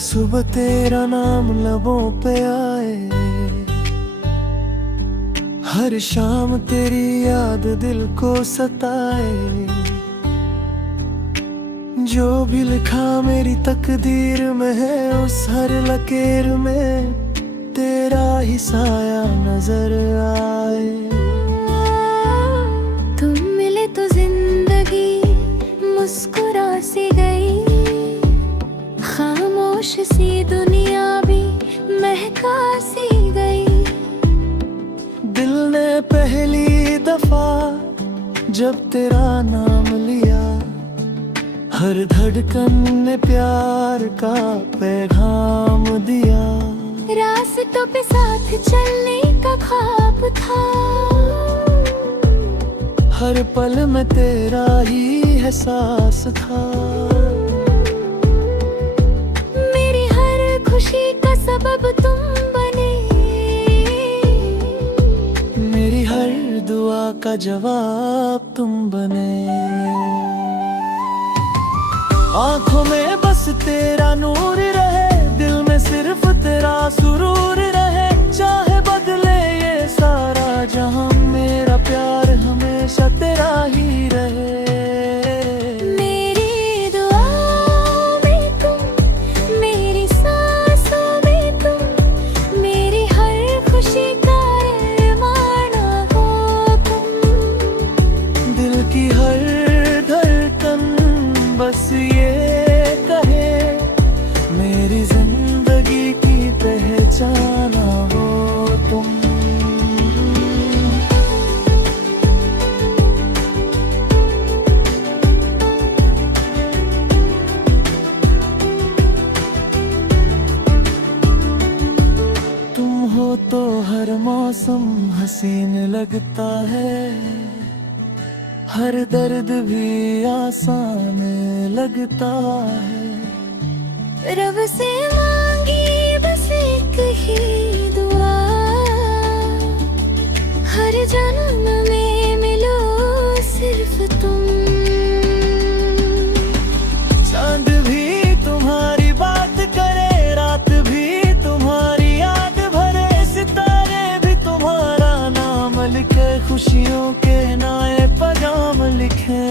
सुबह तेरा नाम लबों पे आए, हर शाम तेरी याद दिल को सताए। जो भी लिखा मेरी तकदीर में है, उस हर लकीर में तेरा ही साया नजर आए। तुम मिले तो जिंदगी मुस्कुरा सी गई, खामोश सी दुनिया भी महका सी गई। दिल ने पहली दफा जब तेरा नाम लिया, हर धड़कन ने प्यार का पैगाम दिया। रास्तों पे साथ चलने का ख्वाब था, हर पल में तेरा ही एहसास था। मेरी हर खुशी का सबब तुम बने, मेरी हर दुआ का जवाब तुम बने। आंखों में बस तेरा नूर रहे, दिल में सिर्फ तेरा सुरूर रहे। चाहे बदले ये सारा जहां, मेरा प्यार हमेशा तेरा ही रहे। मेरी दुआओं में तुम, मेरी सांसों में तुम, मेरी हर खुशी का रहमाना हो तुम। दिल की हर धड़कन बस ये कहे, मेरी जिंदगी की पहचाना हो तुम। तुम हो तो हर मौसम हसीन लगता है, हर दर्द भी आसान लगता है। रब से मांगी बस एक ही दुआ, हर जन्म में मिलो सिर्फ तुम। चांद भी तुम्हारी बात करे, रात भी तुम्हारी याद भरे। सितारे भी तुम्हारा नाम लिखे, खुशियों के नए पैगाम लिखे।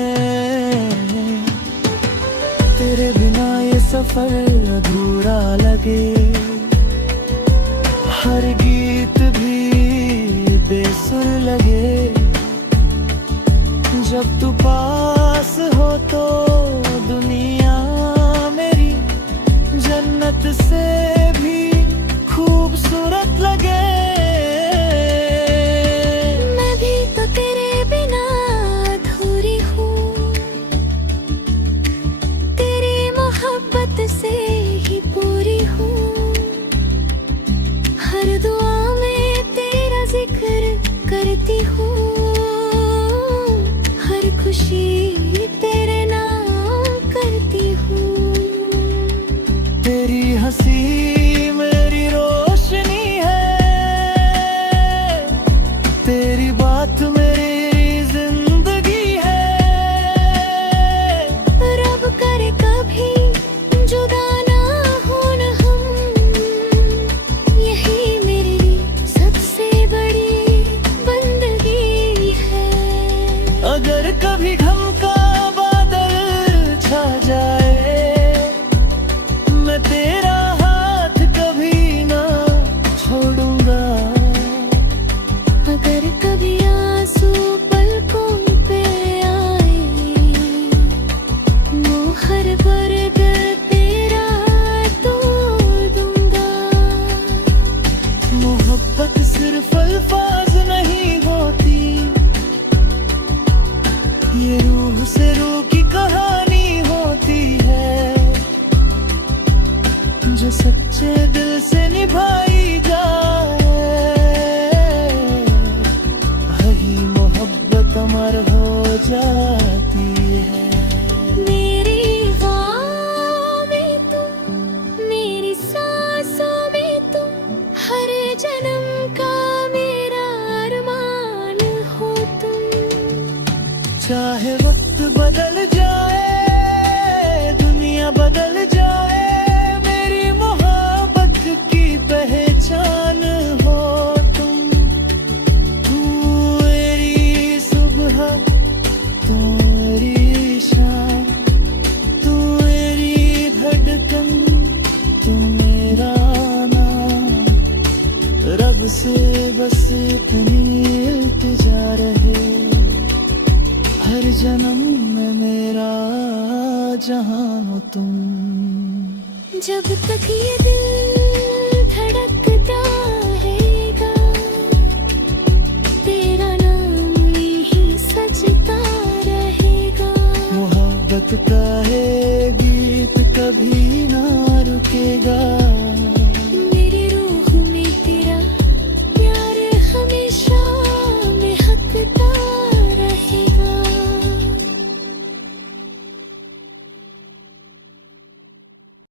तेरे बिना ये सफर अधूरा लगे, हर गीत भी बेसुर लगे। जब तू पास हो तो दुनिया मेरी जन्नत से भी खूबसूरत लगे। मैं भी तो तेरे बिना अधूरी हूँ, तेरी मोहब्बत से ही पूरी हूँ। हर दुआ में तेरा जिक्र करती हूँ, हर खुशी तेरे नाम करती हूँ। तेरी हंसी मेरी रोशनी है, तेरी बात मेरी जिंदगी है। रब करे कभी जुदा ना हो न हम, यही मेरी सबसे बड़ी बंदगी से बस इतनी इल्तिजा रहे, हर जन्म में मेरा जहां हो तुम। जब तक ये दिल